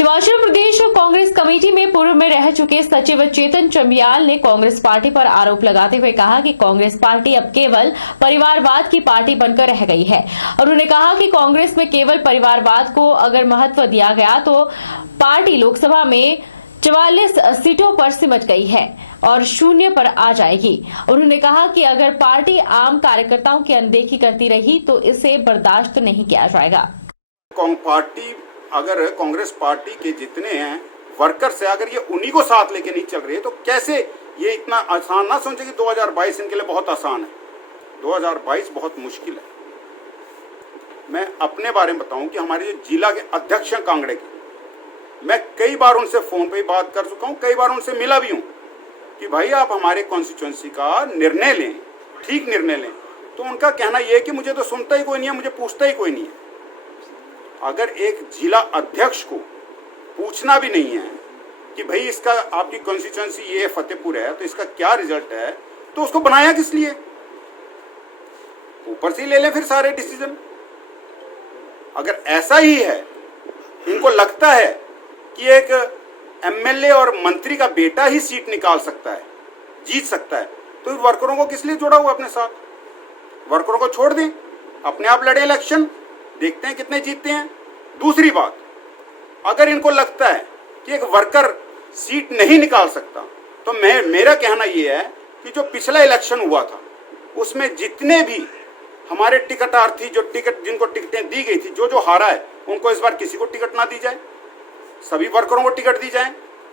Himachal Pradesh Congress committee में पूर्व में रह चुके सचिव चेतन चंबियाल ने कांग्रेस पार्टी पर आरोप लगाते हुए कहा कि कांग्रेस पार्टी अब केवल परिवारवाद की पार्टी बनकर रह गई है और उन्होंने कहा कि कांग्रेस में केवल परिवारवाद को अगर महत्व दिया गया तो पार्टी लोकसभा में 44 सीटों पर सिमट गई है और शून्य पर आ जाएगी। उन्होंने कहा कि अगर पार्टी आम कार्यकर्ताओं की अनदेखी करती रही तो इसे बर्दाश्त नहीं किया जाएगा। अगर कांग्रेस पार्टी के जितने हैं वर्कर्स है, अगर ये उन्हीं को साथ लेके नहीं चल रही है तो कैसे ये इतना आसान ना समझे कि 2022 इनके लिए बहुत आसान है। 2022 बहुत मुश्किल है। मैं अपने बारे में बताऊं कि हमारे जो जिला के अध्यक्ष हैं कांगड़े के, मैं कई बार उनसे फोन पे बात कर चुका हूं, कई बार उनसे मिला भी हूं कि भाई आप हमारे कॉन्स्टिट्यूएंसी का निर्णय लें, ठीक निर्णय लें। तो उनका कहना यह है कि मुझे तो सुनता ही कोई नहीं है, मुझे पूछता ही कोई नहीं है। अगर एक जिला अध्यक्ष को पूछना भी नहीं है कि भाई इसका आपकी कॉन्स्टिट्यूएंसी ये फतेहपुर है तो इसका क्या रिजल्ट है, तो उसको बनाया किस लिए? ऊपर से ही ले लें फिर सारे डिसीजन। अगर ऐसा ही है, इनको लगता है कि एक एमएलए और मंत्री का बेटा ही सीट निकाल सकता है, जीत सकता है, तो वर्करों को किस लिए जोड़ा हुआ अपने साथ? वर्करों को छोड़ दें, अपने आप लड़े इलेक्शन, देखते हैं कितने जीतते हैं। दूसरी बात, अगर इनको लगता है कि एक वर्कर सीट नहीं निकाल सकता तो मेरा कहना यह है कि जो पिछला इलेक्शन हुआ था उसमें जितने भी हमारे टिकटार्थी जिनको टिकटें दी गई थी, जो हारा है उनको इस बार किसी को टिकट ना दी जाए, सभी वर्करों को टिकट दी जाए।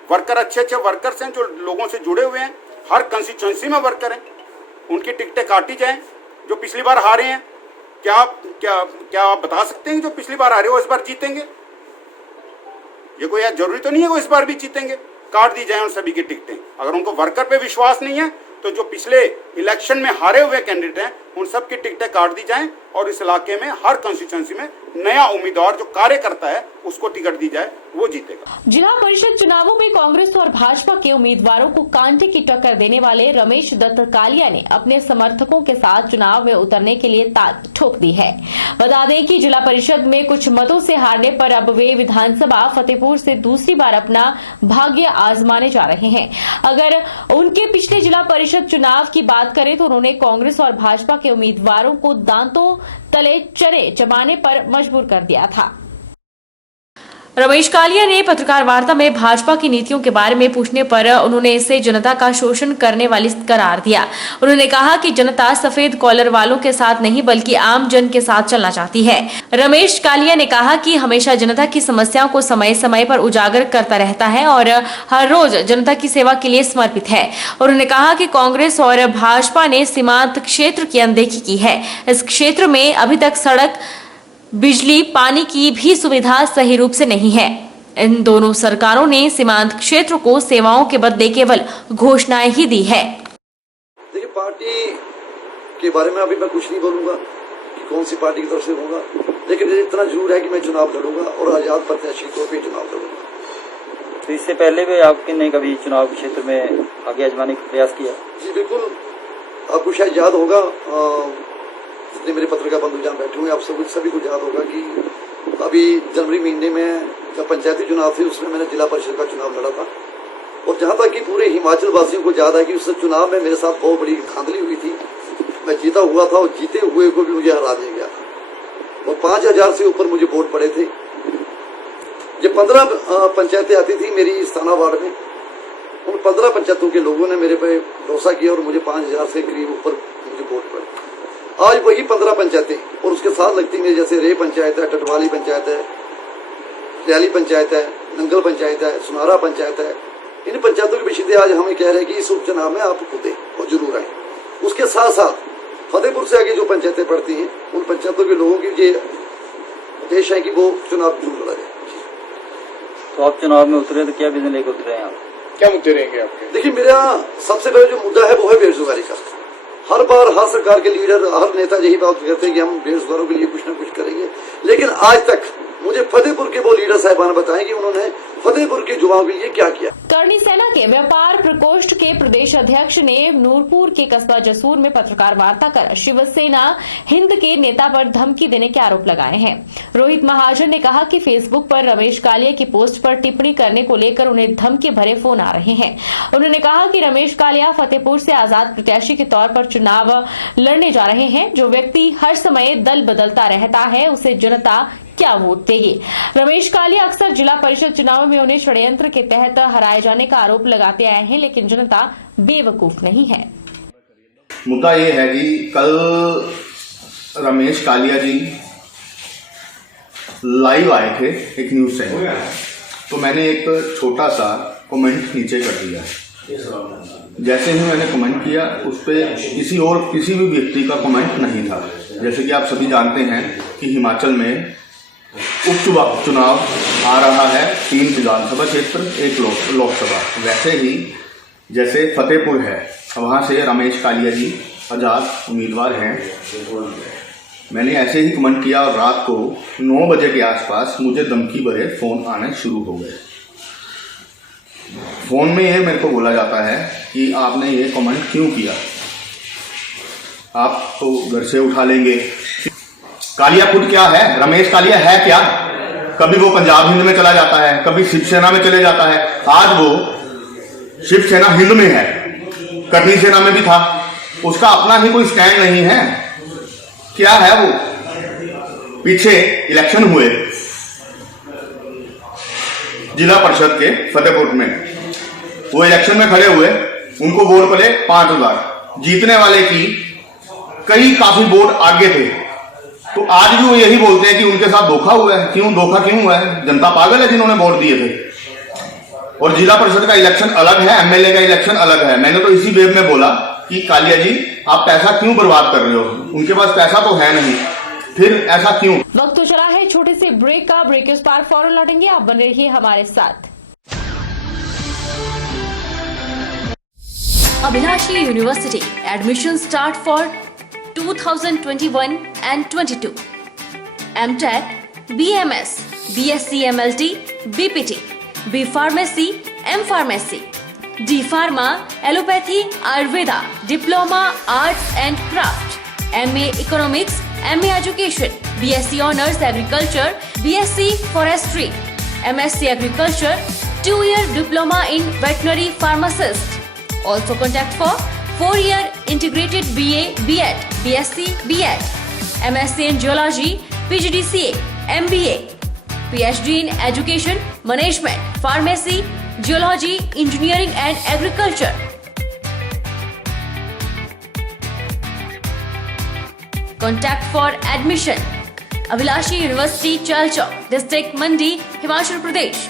वर्कर अच्छे वर्कर्स हैं जो लोगों से जुड़े हुए हैं, हर कंस्टिट्यूएंसी में वर्कर हैं, उनकी टिकटें काटी जाएं। जो पिछली बार हारे हैं, क्या आप बता सकते हैं कि जो पिछली बार हारे वो इस बार जीतेंगे? ये कोई जरूरी तो नहीं है वो इस बार भी जीतेंगे। काट दी जाए उन सभी की टिकटें। अगर उनको वर्कर पे विश्वास नहीं है तो जो पिछले इलेक्शन में हारे हुए कैंडिडेट हैं उन सब की टिकटें काट दी जाएं और इस इलाके में हर कंस्टिट्यूएंसी में नया उम्मीदवार जो कार्य करता है उसको टिकट दी जाए, वो जीतेगा। जिला परिषद चुनावों में कांग्रेस और भाजपा के उम्मीदवारों को कांटे की टक्कर देने वाले रमेश दत्त कालिया ने अपने समर्थकों के साथ चुनाव में उतरने के लिए ताक ठोक दी है। बता दें कि जिला परिषद में कुछ मतों से हारने पर अब वे विधानसभा फतेहपुर से दूसरी बार अपना भाग्य आजमाने जा रहे हैं। अगर उनके पिछले जिला परिषद चुनाव की बात करें तो उन्होंने कांग्रेस और भाजपा के उम्मीदवारों को दांतों तले चने चबाने पर मजबूर कर दिया था। रमेश कालिया ने पत्रकार वार्ता में भाजपा की नीतियों के बारे में पूछने पर उन्होंने इसे जनता का शोषण करने वाली करार दिया। उन्होंने कहा कि जनता सफेद कॉलर वालों के साथ नहीं बल्कि आम जन के साथ चलना चाहती है। रमेश कालिया ने कहा कि हमेशा जनता की समस्याओं को समय समय पर उजागर करता रहता है और हर रोज जनता की सेवा के लिए समर्पित है। उन्होंने कहा कि कांग्रेस और भाजपा ने सीमांत क्षेत्र की अनदेखी की है। इस क्षेत्र में अभी तक सड़क, बिजली, पानी की भी सुविधा सही रूप से नहीं है। इन दोनों सरकारों ने सीमांत क्षेत्र को सेवाओं के बदले केवल घोषणाएं ही दी है। देखिए, पार्टी के बारे में अभी मैं कुछ नहीं बोलूंगा कि कौन सी पार्टी की तरफ से होगा, लेकिन इतना जरूर है कि मैं चुनाव लड़ूंगा और आजाद प्रत्याशी तौर पर चुनाव लड़ूंगा। तो इससे पहले भी आपने कभी चुनाव क्षेत्र में आगे आजमाने का प्रयास किया? जी बिल्कुल, आपको शायद याद होगा, जितने मेरे पत्रकार बंधु जहाँ बैठे हुए आप सभी को याद होगा कि अभी जनवरी महीने में जब पंचायती चुनाव थे उसमें मैंने जिला परिषद का चुनाव लड़ा था। और जहाँ तक कि पूरे हिमाचल वासियों को याद है कि उस चुनाव में मेरे साथ बहुत बड़ी धांधली हुई थी। मैं जीता हुआ था और जीते हुए को भी मुझे हरा दिया गया था और 5000 से ऊपर मुझे वोट पड़े थे। ये 15 पंचायतें आती थी मेरी स्थाना वार्ड में। उन 15 पंचायतों के लोगों ने मेरे पे भरोसा किया और मुझे 5000 से करीब ऊपर मुझे वोट पड़े। आज वही 15 पंचायतें और उसके साथ लगती मेरी, जैसे रे पंचायत है, टटवाली पंचायत है, रियाली पंचायत है, नंगल पंचायत है, सुनारा पंचायत है। इन पंचायतों के विषय आज हमें कह रहे हैं कि इस उपचुनाव में आप कूदे और जरूर आए। उसके साथ साथ फतेहपुर से आगे जो पंचायतें पड़ती हैं उन पंचायतों के लोगों की ये उद्देश्य है कि वो चुनाव जरूर लड़े। तो आप चुनाव में उतरे तो क्या विजन लेकर उतरे हैं आप? क्या मुद्दे रहेंगे आपके? देखिए, मेरा सबसे पहले जो मुद्दा है वो है बेरोजगारी का। हर बार हर सरकार के लीडर, हर नेता यही बात करते हैं कि हम बेरोजगारों के लिए कुछ ना कुछ करेंगे, लेकिन आज तक मुझे फतेहपुर के वो लीडर साहिबान बताएं कि उन्होंने फतेहपुर के युवाओं के लिए क्या किया। करणी सेना के व्यापार प्रकोष्ठ के प्रदेश अध्यक्ष ने नूरपुर के कस्बा जसूर में पत्रकार वार्ता कर शिवसेना हिंद के नेता पर धमकी देने के आरोप लगाए हैं। रोहित महाजन ने कहा कि फेसबुक पर रमेश कालिया की पोस्ट पर टिप्पणी करने को लेकर उन्हें धमकी भरे फोन आ रहे हैं। उन्होंने कहा कि रमेश कालिया फतेहपुर से आजाद प्रत्याशी के तौर पर चुनाव लड़ने जा रहे हैं। जो व्यक्ति हर समय दल बदलता रहता है उसे जनता क्या वोट देगी। रमेश कालिया अक्सर जिला परिषद चुनाव में उन्हें षड्यंत्र के तहत हराए जाने का आरोप लगाते आए हैं, लेकिन जनता बेवकूफ नहीं है। मुद्दा ये है कि कल रमेश कालिया जी लाइव आए थे एक न्यूज चैनल, तो मैंने एक छोटा सा कमेंट नीचे कर दिया। जैसे ही मैंने कमेंट किया उस पर किसी भी व्यक्ति का कमेंट नहीं था। जैसे कि आप सभी जानते हैं कि हिमाचल में उपचुनाव आ रहा है, 3 विधानसभा क्षेत्र, 1 लोकसभा। वैसे ही जैसे फतेहपुर है, वहाँ से रमेश कालिया जी आजाद उम्मीदवार हैं। मैंने ऐसे ही कमेंट किया और रात को 9 बजे के आसपास मुझे धमकी भरे फोन आने शुरू हो गए। फोन में ये मेरे को बोला जाता है कि आपने ये कमेंट क्यों किया, आप तो घर से उठा लेंगे। कालिया खुद क्या है, रमेश कालिया है क्या? कभी वो पंजाब हिंद में चला जाता है, कभी शिवसेना में चले जाता है। आज वो शिवसेना हिंद में है, करनी सेना में भी था। उसका अपना ही कोई स्टैंड नहीं है। क्या है वो? पीछे इलेक्शन हुए जिला परिषद के फतेहपुर में, वो इलेक्शन में खड़े हुए, उनको वोट पड़े 5000, जीतने वाले की काफी वोट आगे थे। तो आज भी वो यही बोलते हैं कि उनके साथ धोखा हुआ है। धोखा क्यों हुआ है? जनता पागल है जिन्होंने वोट दिए थे। और जिला परिषद का इलेक्शन अलग है, एमएलए का इलेक्शन अलग है। मैंने तो इसी वेब में बोला कि कालिया जी आप पैसा क्यों बर्बाद कर रहे हो, उनके पास पैसा तो है नहीं, फिर ऐसा क्यों? वक्त तो चला है छोटे से ब्रेक का। ब्रेक के उस पार फौरन लौटेंगे, आप बने रहिए हमारे साथ। Abhilashi University admission start for 2021 and 22. MTech, BMS, BSc MLT, BPT, B Pharmacy, M Pharmacy, D Pharma, Allopathy, Ayurveda, Diploma, Arts and Craft, MA Economics, MA Education, BSc Honours Agriculture, BSc Forestry, MSc Agriculture, 2-year Diploma in Veterinary Pharmacist. Also contact for 4-year integrated BA, BEd, BSc, BEd, MSc in Geology, PGDCA, MBA, PhD in Education, Management, Pharmacy, Geology, Engineering and Agriculture. Contact for admission. Abhilashi University, Chalchok, District Mandi, Himachal Pradesh.